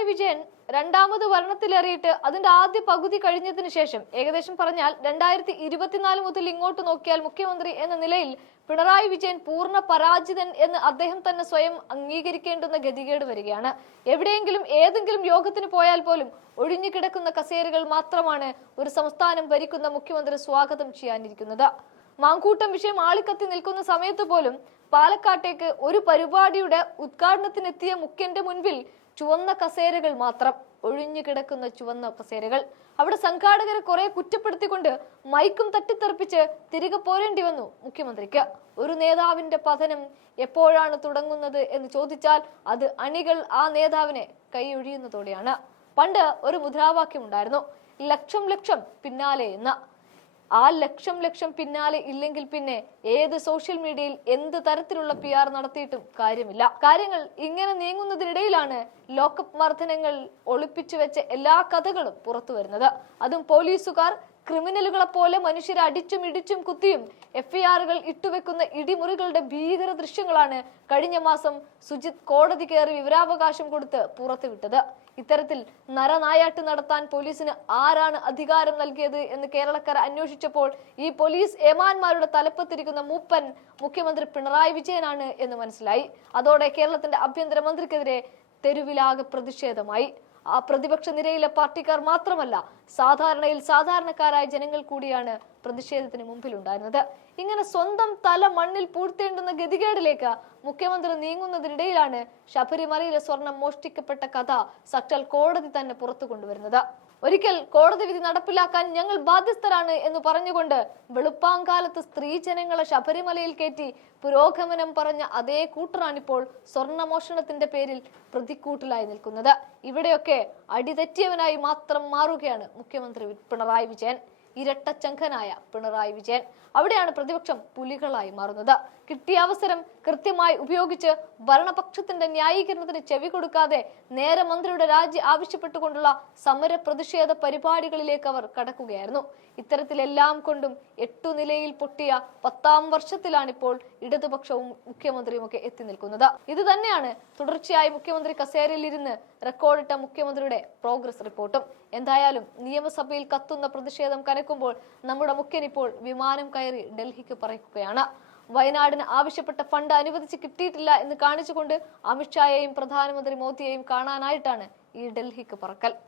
പിണറായി വിജയൻ രണ്ടാമത് ഭരണത്തിലേറിയിട്ട് അതിന്റെ ആദ്യ പകുതി കഴിഞ്ഞതിന് ശേഷം ഏകദേശം പറഞ്ഞാൽ രണ്ടായിരത്തി ഇരുപത്തിനാല് മുതൽ ഇങ്ങോട്ട് നോക്കിയാൽ മുഖ്യമന്ത്രി എന്ന നിലയിൽ പിണറായി വിജയൻ പൂർണ പരാജിതൻ എന്ന് അദ്ദേഹം തന്നെ സ്വയം അംഗീകരിക്കേണ്ടുന്ന ഗതികേട് വരികയാണ്. എവിടെയെങ്കിലും ഏതെങ്കിലും യോഗത്തിന് പോയാൽ പോലും ഒഴിഞ്ഞുകിടക്കുന്ന കസേരകൾ മാത്രമാണ് ഒരു സംസ്ഥാനം ഭരിക്കുന്ന മുഖ്യമന്ത്രി സ്വാഗതം ചെയ്യാനിരിക്കുന്നത്. മാങ്കൂട്ടം വിഷയം ആളിക്കത്തി നിൽക്കുന്ന സമയത്ത് പോലും പാലക്കാട്ടേക്ക് ഒരു പരിപാടിയുടെ ഉദ്ഘാടനത്തിനെത്തിയ മുഖ്യന്റെ മുൻപിൽ ചുവന്ന കസേരകൾ മാത്രം ഒഴിഞ്ഞു കിടക്കുന്ന ചുവന്ന കസേരകൾ. അവിടെ സംഘാടകരെ കുറെ കുറ്റപ്പെടുത്തിക്കൊണ്ട് മൈക്കും തട്ടിത്തെറിപ്പിച്ച് തിരികെ പോരേണ്ടി വന്നു മുഖ്യമന്ത്രിക്ക്. ഒരു നേതാവിന്റെ പതനം എപ്പോഴാണ് തുടങ്ങുന്നത് എന്ന് ചോദിച്ചാൽ അത് അണികൾ ആ നേതാവിനെ കൈയൊഴിയുന്നതോടെയാണ് പണ്ട് ഒരു മുദ്രാവാക്യം ഉണ്ടായിരുന്നു ലക്ഷം ലക്ഷം പിന്നാലെ എന്ന്. ആ ലക്ഷം ലക്ഷം പിന്നാലെ ഇല്ലെങ്കിൽ പിന്നെ ഏത് സോഷ്യൽ മീഡിയയിൽ എന്ത് തരത്തിലുള്ള പി ആർ നടത്തിയിട്ടും കാര്യമില്ല. കാര്യങ്ങൾ ഇങ്ങനെ നീങ്ങുന്നതിനിടയിലാണ് ലോക്കപ്പ് മർദ്ദനങ്ങൾ ഒളിപ്പിച്ചു വെച്ച എല്ലാ കഥകളും പുറത്തു വരുന്നത് അതും പോലീസുകാർ ക്രിമിനലുകളെ പോലെ മനുഷ്യരെ അടിച്ചും ഇടിച്ചും കുത്തിയും എഫ്ഐആറുകൾ ഇട്ടുവെക്കുന്ന ഇടിമുറികളുടെ ഭീകര ദൃശ്യങ്ങളാണ് കഴിഞ്ഞ മാസം സുജിത് കോടതി കയറി വിവരാവകാശം കൊടുത്ത് പുറത്തുവിട്ടത്. ഇത്തരത്തിൽ നരനായാട്ട് നടത്താൻ പോലീസിന് ആരാണ് അധികാരം നൽകിയത് എന്ന് കേരളക്കാർ അന്വേഷിച്ചപ്പോൾ ഈ പോലീസ് ഏമാന്മാരുടെ തലപ്പത്തിരിക്കുന്ന മൂപ്പൻ മുഖ്യമന്ത്രി പിണറായി വിജയനാണ് എന്ന് മനസ്സിലായി. അതോടെ കേരളത്തിന്റെ ആഭ്യന്തരമന്ത്രിക്കെതിരെ തെരുവിലാകെ പ്രതിഷേധമായി. ആ പ്രതിപക്ഷ നിരയിലെ പാർട്ടിക്കാർ മാത്രമല്ല സാധാരണയിൽ സാധാരണക്കാരായ ജനങ്ങൾ കൂടിയാണ് പ്രതിഷേധത്തിന് മുമ്പിലുണ്ടായിരുന്നത്. ഇങ്ങനെ സ്വന്തം തല മണ്ണിൽ പൂഴ്ത്തേണ്ടുന്ന ഗതികേടിലേക്ക് മുഖ്യമന്ത്രി നീങ്ങുന്നതിനിടയിലാണ് ശബരിമലയിലെ സ്വർണം മോഷ്ടിക്കപ്പെട്ട കഥ സക്ടൽ കോടതി തന്നെ പുറത്തു കൊണ്ടുവരുന്നത്. ഒരിക്കൽ കോടതി വിധി നടപ്പിലാക്കാൻ ഞങ്ങൾ ബാധ്യസ്ഥരാണ് എന്ന് പറഞ്ഞുകൊണ്ട് വെളുപ്പാങ്കാലത്ത് സ്ത്രീജനങ്ങളെ ശബരിമലയിൽ കയറ്റി പുരോഗമനം പറഞ്ഞ അതേ കൂട്ടറാണിപ്പോൾ സ്വർണമോഷണത്തിന്റെ പേരിൽ പ്രതിക്കൂട്ടിലായി നിൽക്കുന്നത്. ഇവിടെയൊക്കെ അടിതെറ്റിയവനായി മാത്രം മാറുകയാണ് മുഖ്യമന്ത്രി പിണറായി വിജയൻ ഇരട്ടച്ചങ്കനായ പിണറായി വിജയൻ. അവിടെയാണ് പ്രതിപക്ഷം പുലികളായി മാറുന്നത്. കിട്ടിയ അവസരം കൃത്യമായി ഉപയോഗിച്ച് ഭരണപക്ഷത്തിന്റെ ന്യായീകരണത്തിന് ചെവി കൊടുക്കാതെ നേരെ മന്ത്രിയുടെ രാജി ആവശ്യപ്പെട്ടുകൊണ്ടുള്ള സമര പ്രതിഷേധ പരിപാടികളിലേക്ക് അവർ കടക്കുകയായിരുന്നു. ഇത്തരത്തിലെല്ലാം കൊണ്ടും എട്ടു നിലയിൽ പൊട്ടിയ പത്താം വർഷത്തിലാണിപ്പോൾ ഇടതുപക്ഷവും മുഖ്യമന്ത്രിയും ഒക്കെ എത്തി നിൽക്കുന്നത്. ഇത് തന്നെയാണ് തുടർച്ചയായി മുഖ്യമന്ത്രി കസേരയിൽ ഇരുന്ന് റെക്കോർഡിട്ട മുഖ്യമന്ത്രിയുടെ പ്രോഗ്രസ് റിപ്പോർട്ടും. എന്തായാലും നിയമസഭയിൽ കത്തുന്ന പ്രതിഷേധം കനക്കുമ്പോൾ നമ്മുടെ മുഖ്യൻ ഇപ്പോൾ വിമാനം കയറി ഡൽഹിക്ക് പറയുകയാണ് വയനാടിന് ആവശ്യപ്പെട്ട ഫണ്ട് അനുവദിച്ച് കിട്ടിയിട്ടില്ല എന്ന് കാണിച്ചുകൊണ്ട് അമിത്ഷായെയും പ്രധാനമന്ത്രി മോദിയെയും കാണാനായിട്ടാണ് ഈ ഡൽഹിക്ക് പറക്കൽ.